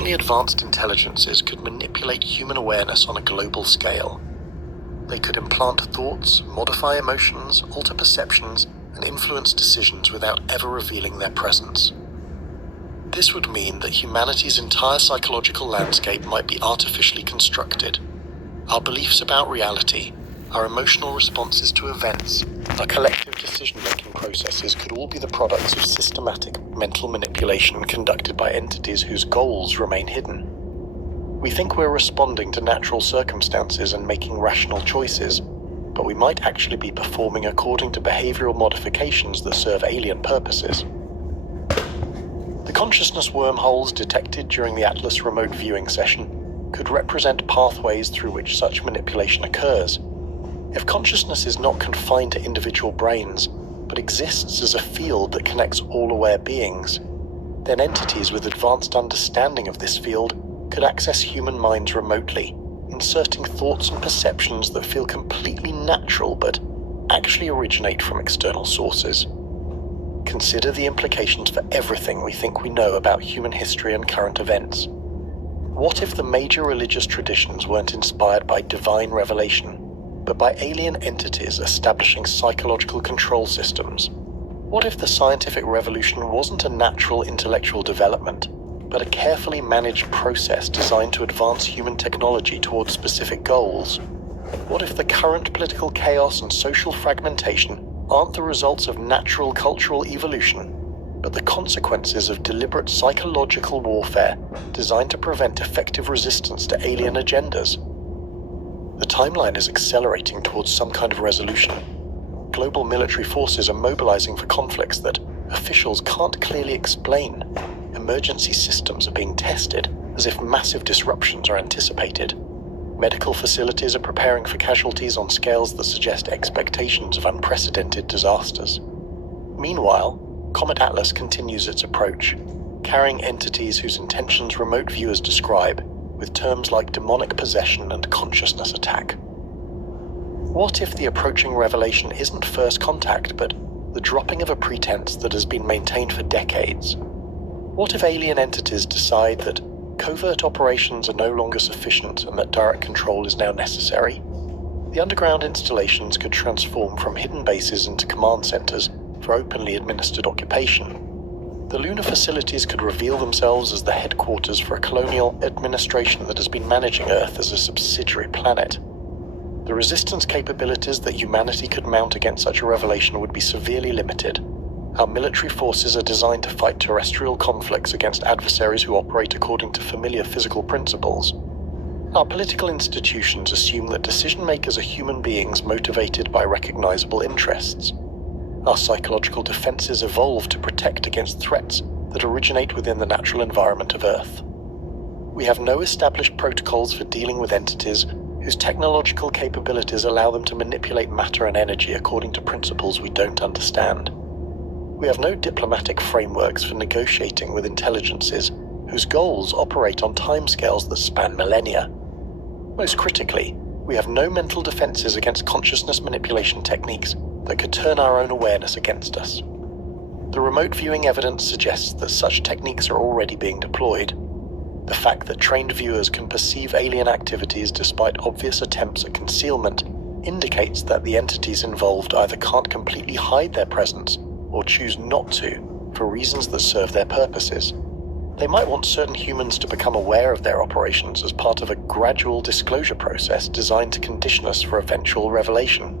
sufficiently advanced intelligences could manipulate human awareness on a global scale. They could implant thoughts, modify emotions, alter perceptions, and influence decisions without ever revealing their presence. This would mean that humanity's entire psychological landscape might be artificially constructed. Our beliefs about reality, our emotional responses to events, our collective decision-making processes could all be the products of systematic mental manipulation conducted by entities whose goals remain hidden. We think we're responding to natural circumstances and making rational choices, but we might actually be performing according to behavioral modifications that serve alien purposes. The consciousness wormholes detected during the Atlas remote viewing session could represent pathways through which such manipulation occurs. If consciousness is not confined to individual brains, but exists as a field that connects all aware beings, then entities with advanced understanding of this field could access human minds remotely, inserting thoughts and perceptions that feel completely natural but actually originate from external sources. Consider the implications for everything we think we know about human history and current events. What if the major religious traditions weren't inspired by divine revelation, but by alien entities establishing psychological control systems? What if the scientific revolution wasn't a natural intellectual development, but a carefully managed process designed to advance human technology towards specific goals? What if the current political chaos and social fragmentation aren't the results of natural cultural evolution, but the consequences of deliberate psychological warfare designed to prevent effective resistance to alien agendas? The timeline is accelerating towards some kind of resolution. Global military forces are mobilizing for conflicts that officials can't clearly explain. Emergency systems are being tested as if massive disruptions are anticipated. Medical facilities are preparing for casualties on scales that suggest expectations of unprecedented disasters. Meanwhile, Comet Atlas continues its approach, carrying entities whose intentions remote viewers describe with terms like demonic possession and consciousness attack. What if the approaching revelation isn't first contact, but the dropping of a pretense that has been maintained for decades? What if alien entities decide that covert operations are no longer sufficient and that direct control is now necessary? The underground installations could transform from hidden bases into command centers for openly administered occupation. The lunar facilities could reveal themselves as the headquarters for a colonial administration that has been managing Earth as a subsidiary planet. The resistance capabilities that humanity could mount against such a revelation would be severely limited. Our military forces are designed to fight terrestrial conflicts against adversaries who operate according to familiar physical principles. Our political institutions assume that decision-makers are human beings motivated by recognizable interests. Our psychological defenses evolve to protect against threats that originate within the natural environment of Earth. We have no established protocols for dealing with entities whose technological capabilities allow them to manipulate matter and energy according to principles we don't understand. We have no diplomatic frameworks for negotiating with intelligences whose goals operate on timescales that span millennia. Most critically, we have no mental defenses against consciousness manipulation techniques that could turn our own awareness against us. The remote viewing evidence suggests that such techniques are already being deployed. The fact that trained viewers can perceive alien activities despite obvious attempts at concealment indicates that the entities involved either can't completely hide their presence or choose not to for reasons that serve their purposes. They might want certain humans to become aware of their operations as part of a gradual disclosure process designed to condition us for eventual revelation.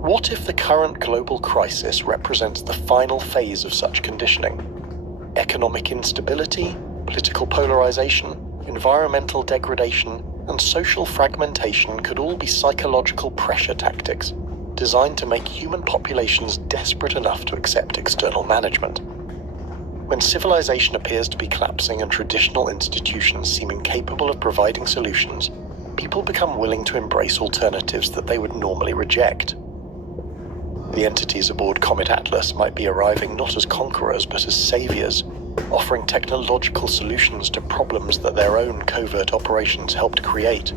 What if the current global crisis represents the final phase of such conditioning? Economic instability, political polarization, environmental degradation, and social fragmentation could all be psychological pressure tactics designed to make human populations desperate enough to accept external management. When civilization appears to be collapsing and traditional institutions seem incapable of providing solutions, people become willing to embrace alternatives that they would normally reject. The entities aboard Comet Atlas might be arriving not as conquerors but as saviors, offering technological solutions to problems that their own covert operations helped create.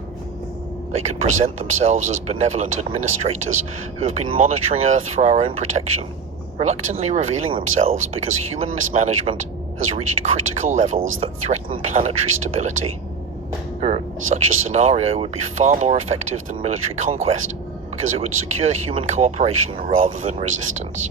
They could present themselves as benevolent administrators who have been monitoring Earth for our own protection, reluctantly revealing themselves because human mismanagement has reached critical levels that threaten planetary stability. Such a scenario would be far more effective than military conquest, because it would secure human cooperation rather than resistance.